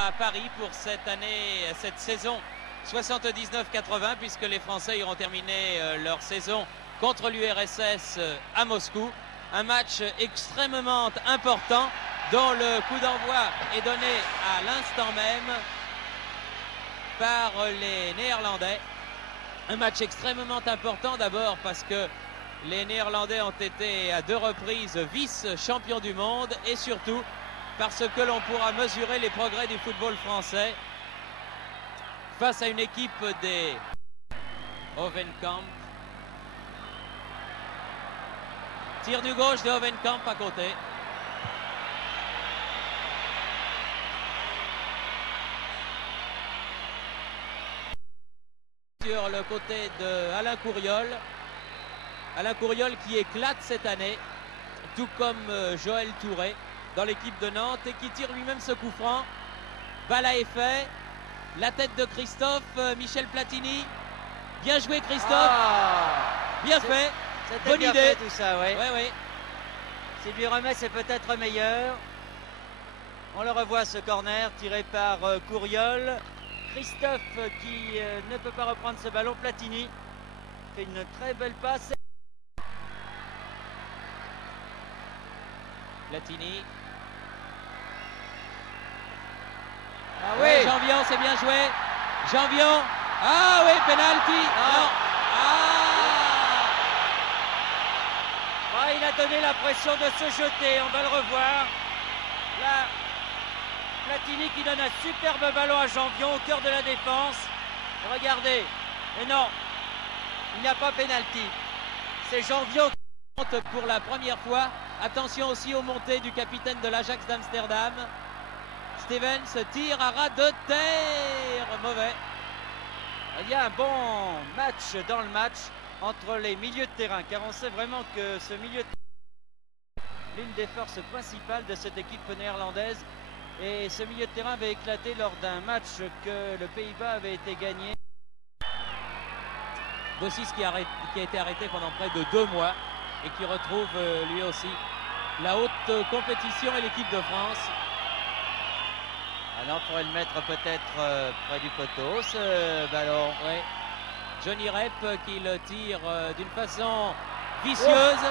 À Paris pour cette année, cette saison 79-80, puisque les Français iront terminer leur saison contre l'URSS à Moscou. Un match extrêmement important dont le coup d'envoi est donné à l'instant même par les Néerlandais. Un match extrêmement important d'abord parce que les Néerlandais ont été à 2 reprises vice-champions du monde et surtout parce que l'on pourra mesurer les progrès du football français face à une équipe des Hovenkamp. Tir du gauche de Hovenkamp à côté. Sur le côté de Alain Couriol. Alain Couriol qui éclate cette année, tout comme Joël Touré dans l'équipe de Nantes et qui tire lui-même ce coup franc. Balle à effet. La tête de Christophe, Michel Platini. Bien joué Christophe. Bien fait. Bonne bien idée. Fait, tout ça, oui. Ouais. S'il lui remet, c'est peut-être meilleur. On le revoit ce corner tiré par Couriol. Christophe qui ne peut pas reprendre ce ballon. Platini fait une très belle passe. Platini. Ah oui. Janvion, c'est bien joué. Janvion. Ah oui, penalty. Non. Il a donné l'impression de se jeter. On va le revoir. Là, Platini qui donne un superbe ballon à Janvion au cœur de la défense. Regardez. Mais non, il n'y a pas pénalty. C'est Janvion qui monte pour la première fois. Attention aussi aux montées du capitaine de l'Ajax d'Amsterdam. Stevens tire à ras de terre. Mauvais. Il y a un bon match dans le match entre les milieux de terrain, car on sait vraiment que ce milieu de terrain est l'une des forces principales de cette équipe néerlandaise. Et ce milieu de terrain avait éclaté lors d'un match que le Pays-Bas avait été gagné. Bossis qui a été arrêté pendant près de 2 mois et qui retrouve lui aussi la haute compétition et l'équipe de France. Alors on pourrait le mettre peut-être près du poteau, ce ballon. Oui. Johnny Rep qui le tire d'une façon vicieuse.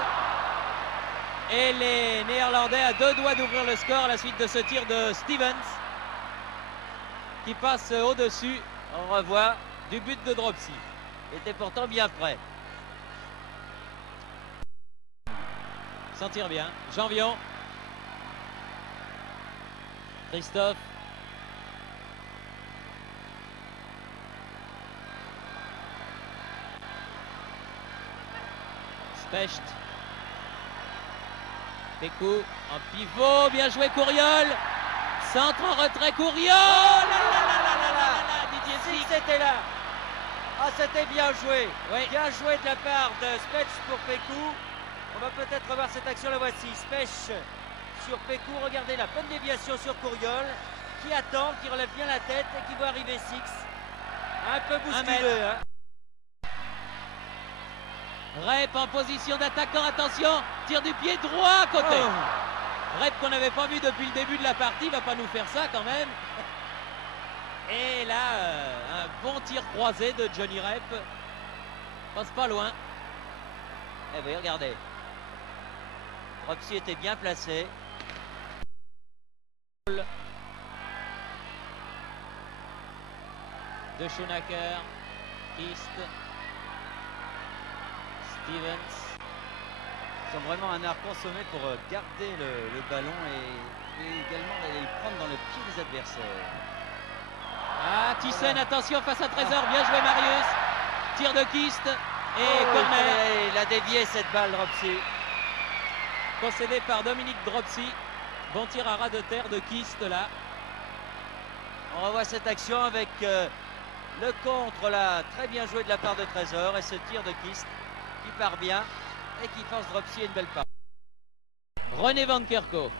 Et les Néerlandais à 2 doigts d'ouvrir le score à la suite de ce tir de Stevens qui passe au-dessus. On revoit du but de Dropsy. Il était pourtant bien prêt. S'en tire bien. Janvion. Christophe. Specht. Pécou en pivot. Bien joué Couriol. Centre en retrait Couriol. Didier Six était là. Ah, c'était bien joué. Oui. Bien joué de la part de Specht pour Pécou. On va peut-être revoir cette action, la voici. Specht sur Pécou. Regardez la bonne déviation sur Couriol qui attend, qui relève bien la tête et qui voit arriver Six. Un peu bousculeux. Rep en position d'attaquant. Attention, tir du pied droit à côté. Rep qu'on n'avait pas vu depuis le début de la partie. Va pas nous faire ça quand même. Et là, un bon tir croisé de Johnny Rep. Passe pas loin. Eh oui, regardez. Dropsy était bien placé. De Schoenacker. Kist. Stevens. Ils ont vraiment un art consommé pour garder le ballon et également d'aller le prendre dans le pied des adversaires. Ah, Thyssen, attention face à Trésor. Bien joué Marius. Tir de Kist. Et corner. Il a dévié cette balle, Dropsy. Concédé par Dominique Dropsy. Bon tir à ras de terre de Kist là. On revoit cette action avec le contre là. Très bien joué de la part de Trésor. Et ce tir de Kist qui part bien et qui force Dropsy à une belle part. René Van Kerkhove.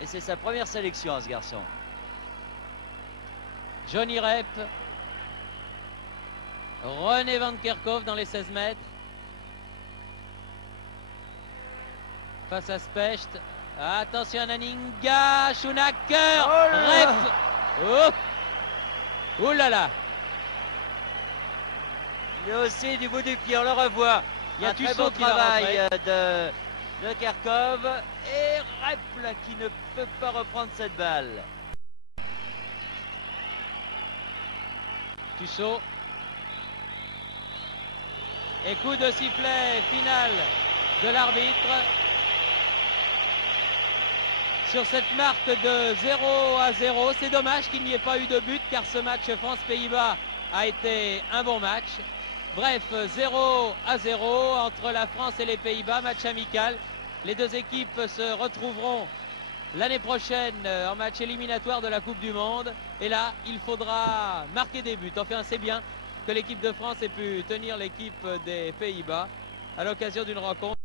Et c'est sa première sélection, ce garçon. Johnny Rep. René Van Kerkhove dans les 16 mètres. Face à Specht. Attention à Naninga. Schoenacker. Rep Oh, ouh là là. Il est aussi du bout du pied, on le revoit. Il y a un très Tussaud bon qui va travail rentrer. de Kerkov. Et Repl qui ne peut pas reprendre cette balle. Tussaud. Et coup de sifflet final de l'arbitre. Sur cette marque de 0-0, c'est dommage qu'il n'y ait pas eu de but car ce match France-Pays-Bas a été un bon match. Bref, 0-0 entre la France et les Pays-Bas, match amical. Les deux équipes se retrouveront l'année prochaine en match éliminatoire de la Coupe du Monde. Et là, il faudra marquer des buts. Enfin, c'est bien que l'équipe de France ait pu tenir l'équipe des Pays-Bas à l'occasion d'une rencontre.